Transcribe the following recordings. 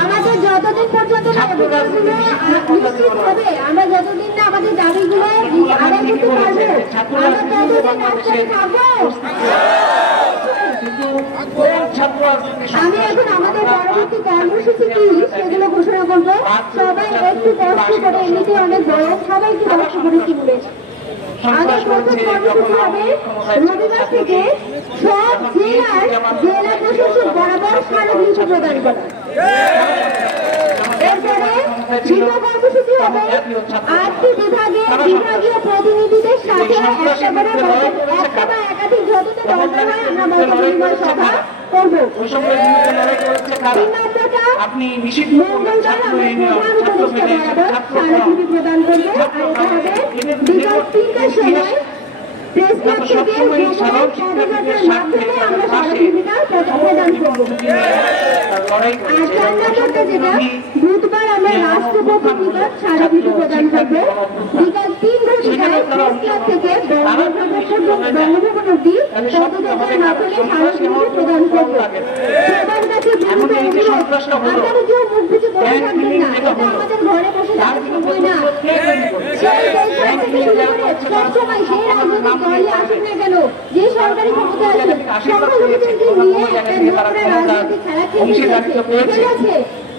আমাদের যতদিন পর্যন্ত আমরা যতদিন না আমাদের দাবিগুলো আমি এখন আমাদের পরবর্তী কর্মসূচি কি সেগুলো ঘোষণা করব। সবাই একটু কষ্ট করে এমনিতে অনেক বড়, সবাই একটু কষ্ট করে কিনবে আমাদের প্রথম কর্মসূচি হবে। রবিবার থেকে সব জেলার জেলা প্রশাসক বরাবর স্মারকলিপি প্রদান করা। এরপরে দ্বিতীয় কর্মসূচি হবে আটটি বিভাগের বিভাগীয় প্রতিনিধিদের সাথে একটা করে একটা বা একাধিক যতটা দরকার হয় আমরা মত বিনিময় সভা করব। আপনি নিষিদ্ধ ছাত্র ছাত্র ছাত্র প্রদান করব। লড়াই বুধবার আমরা রাষ্ট্রপতি নিকট স্মারকলিপি প্রদান করব বিকাল তিন ঘটিকায় প্রেস ক্লাব থেকে বঙ্গভবন অব্দি পদযাত্রার মাধ্যমে স্মারকলিপি প্রদান করব। সবার কাছে বিনীত অনুরোধ আপনারা কেউ মুখ বুঝে বসে থাকবেন না এটা আমাদের ঘরে বসে থাকার সময় না। সেই দেশটা থেকে শুরু করে সবসময় সেই রাজনৈতিক দলই আসুক না কেন যে সরকারি ক্ষমতা আছে? সংখ্যালঘুদেরকে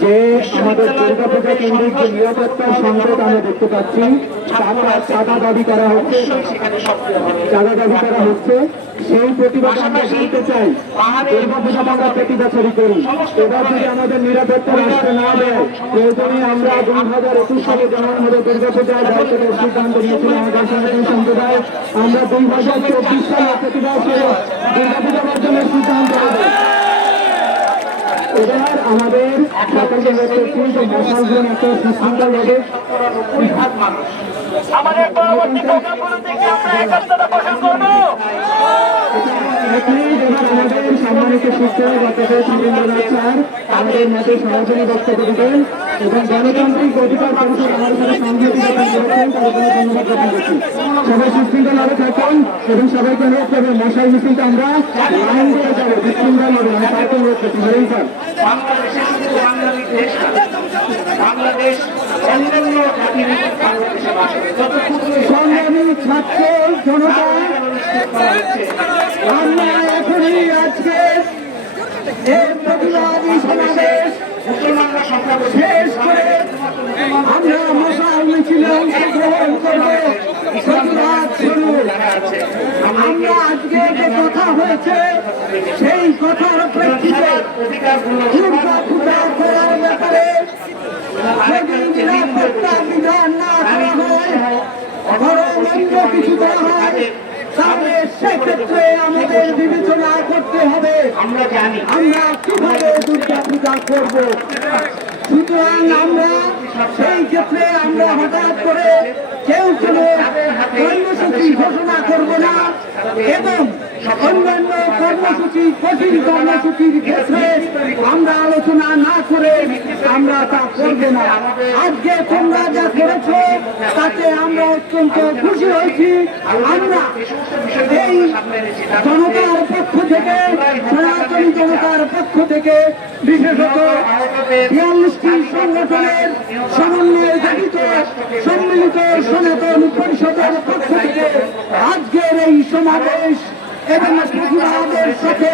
যে আমাদের দুর্গাপূজা কেন্দ্রিক যে নিরাপত্তা সংকট আমরা দেখতে পাচ্ছি চাঁদা দাবি করা হচ্ছে চাঁদা দাবি করা হচ্ছে। সেই প্রতিবাদ আমরা বলতে চাই দুর্গাপূজা আমরা প্রতি করি। এবার যদি আমাদের নিরাপত্তা রাষ্ট্র না দেয় প্রয়োজনে আমরা দুই হাজার একুশ সালে যেমন আমাদের দুর্গাপূজায় দায়িত্ব দেওয়ার সিদ্ধান্ত নিয়েছিল আমাদের সনাতন সম্প্রদায় আমরা দুই হাজার চব্বিশ সালে প্রতি বছর দুর্গাপূজা বর্জনের সিদ্ধান্ত হবে এবার আমাদের সকলকে লক্ষ্য করছি যে মশালগুলো একটা হবে আমাদের পরবর্তী প্রোগ্রামগুলো থেকে আমরা একাত্মতা পোষণ করব? আমাদের সম্মানিত শিক্ষক ডক্টর আমাদের মধ্যে সরাসরি বক্তব্য দেবেন। এবং গণতান্ত্রিক অধিকার পরিষদ আমার সাথে সংহতি গঠন করেছেন তার জন্য ধন্যবাদ জ্ঞাপন করছি সবাই সুশৃঙ্খলভাবে থাকুন এবং সবাইকে অনুরোধ করবে মশাই মিছিলটা আমরা দিয়ে যাব বিশৃঙ্খলভাবে আমি তাকে অনুরোধ করছি স্যার। বাংলাদেশে করে সংগ্রামী ছাত্র জনতা আমরা এখনই আজকে এই প্রতিবাদী সমাবেশ শেষ করে আমরা মশাল মিছিলে অংশগ্রহণ করব। আমরা আজকে যে কথা হয়েছে সেই কথার প্রেক্ষিতে দুর্গা পূজা করার ব্যাপারে বিধান না করা হয় বরং কিছু করা হয় তাহলে সেক্ষেত্রে আমাদের বিবেচনা করতে হবে। আমরা জানি। আমরা কীভাবে পূজা করব। সুতরাং আমরা সেই ক্ষেত্রে আমরা হঠাৎ করে কেউ কোনো কর্মসূচি ঘোষণা করব না এবং অন্যান্য কর্মসূচি, কঠিন কর্মসূচির ক্ষেত্রে আমরা আলোচনা না করে আমরা তা করব না। আজকে তোমরা যা করেছ, তাতে আমরা অত্যন্ত খুশি হয়েছি। আমরা এই জনতার পক্ষ থেকে সনাতনী জনতার পক্ষ থেকে বিশেষত বিয়াল্লিশটি সংগঠনের সমন্বয়ে গঠিত সম্মিলিত সনাতন পরিষদের পক্ষ থেকে আজকের এই সমাবেশ এবং প্রতিবাদের সাথে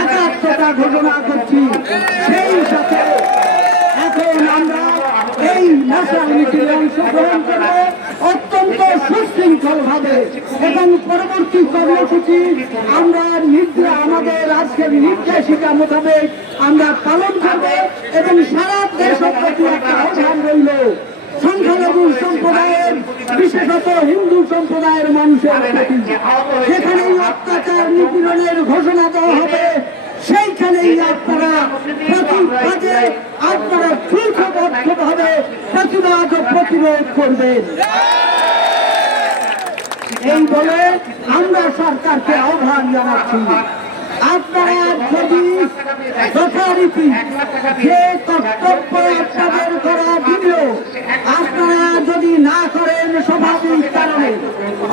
একাত্মতা ঘোষণা করছি। সেই সাথে এখন আমরা এই ন্যাশনাল মিটিংয়ে অংশগ্রহণ করব। ভাবে নির্দেশিকা মোতাবেক আমরা পালন করব এবং সারা দেশের প্রতি একটা আহ্বান রইল। সংখ্যালঘু সম্প্রদায়ের, বিশেষত হিন্দু সম্প্রদায়ের মানুষের প্রতি। সেখানেই অত্যাচার নিপীড়নের ঘোষণা দেওয়া হবে, সেইখানেই আপনারা প্রতি কাজে আপনারা সুসবদ্ধভাবে প্রতিবাদ ও প্রতিরোধ করবেন। এই বলে আমরা সরকারকে আহ্বান জানাচ্ছি। আপনারা যদি না করেন স্বাভাবিক কারণে,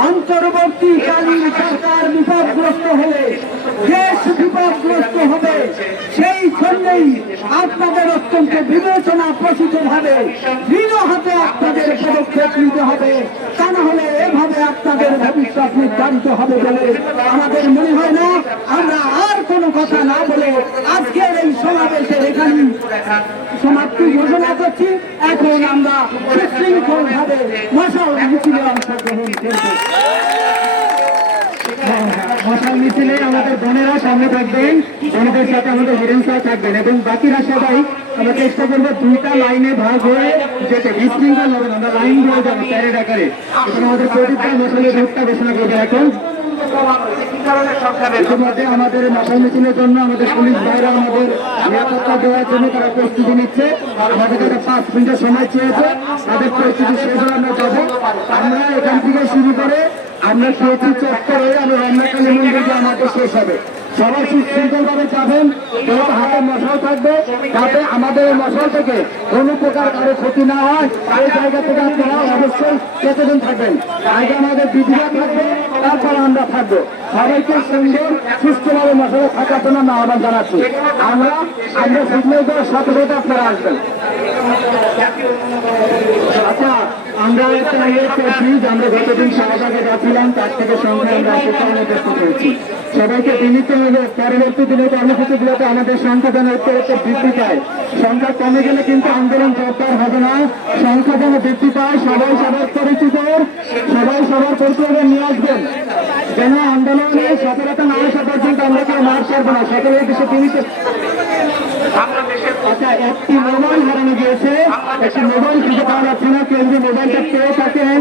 অন্তর্বর্তীকালীন সরকার বিপদগ্রস্ত হলে, দেশ বিপদগ্রস্ত হবে, সেই জন্যই আপনাদের অত্যন্ত বিবেচনা প্রসূত ভাবে দৃঢ় হাতে আপনাদের পদক্ষেপ নিতে হবে তা না হলে এভাবে আপনাদের ভবিষ্যৎ হবে বলে আমাদের মনে হয় না। আমরা আর কোনো কথা না বলে আজকের এই সমাবেশের এখানেই সমাপ্তি ঘোষণা করছি। এখন আমরা সুশৃঙ্খল ভাবে মশাল মিছিলে অংশগ্রহণ করব। মশাল মিছিলে আমাদের বোনেরা সামনে থাকবেন, বোনদের সাথে আমাদের হিরেন সাহ থাকবেন, এবং বাকিরা সবাই আমরা চেষ্টা করব দুইটা লাইনে ভাগ হয়ে যেতে বিশৃঙ্খল হবে না। আমরা লাইন দিয়ে যাব আকারে। এবং আমাদের প্রদীপ ভাই মশালের রূপটা ঘোষণা করবে এখন আমাদের মশাল মিছিলের জন্য আমাদের পুলিশ ভাইরা আমাদের নিরাপত্তা দেওয়ার জন্য তারা প্রস্তুতি নিচ্ছে। আমাদের কাছে পাঁচ মিনিটের সময় চেয়েছে, তাদের প্রস্তুতি শেষ হলে আমরা যাব। আমরা এখান থেকে শুরু করে আমরা খেয়েছি চত্বরে আমি রান্নাকালী মন্দিরে আমাদের শেষ হবে। সবাই সুশৃঙ্খল ভাবে যাবেন যেহেতু হাতে মশাল থাকবে, যাতে আমাদের মশাল থেকে কোনো প্রকার কারও ক্ষতি না হয়। এই জায়গা থেকে আপনারা অবশ্যই সচেতন থাকবেন। আগে আমাদের বিধিরা থাকবে, তারপর আমরা থাকব। সবাইকে সুন্দর, সুস্থভাবে মশালে থাকার জন্য আমরা আহ্বান জানাচ্ছি। আমরা আমরা দেওয়ার সাথে সাথে আপনারা আসবেন। আমরা একটা করছি যে আমরা গতদিন শাহবাগে যাচ্ছিলাম তার থেকে সংখ্যা আমরা উপস্থিত হয়েছি সবাইকে বিনীত হলে পরবর্তী দিনে কর্মসূচিগুলোতে আমাদের সংখ্যা যেন একটু একটু বৃদ্ধি পায়। সংখ্যা কমে গেলে কিন্তু আন্দোলন জোরদার হবে না। সংখ্যা যেন বৃদ্ধি পায়, সবাই সবার পরিচিত, সবাই সবার পরিচয় নিয়ে আসবেন। যেন আন্দোলনে সফলতা না আসা পর্যন্ত আমরা কেউ মার ছাড়বো না। সকলের কিছু বিনীত বাংলাদেশের আচ্ছা একটি মোবাইল হারানো গিয়েছে একটি মোবাইল খুঁজে পাওয়া যাচ্ছে না কেউ যদি মোবাইলটা পেয়ে থাকেন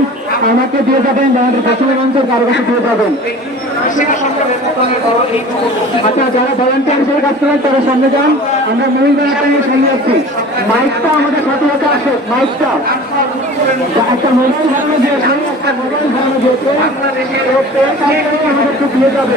আমাকে দিয়ে যাবেন আমাদের পশ্চিমবঙ্গ অঞ্চল কারও কাছে দিয়ে যাবেন আচ্ছা যারা ভলান্টিয়ার হিসেবে কাজ করেন তারা সামনে যান, আমরা মহিলা সামনে যাচ্ছি। মাইকটা আমাদের সাথে সাথে আসে, মাইকটা। একটা মোবাইল গিয়েছে একটা মোবাইল আমাদেরকে দিয়ে যাবে।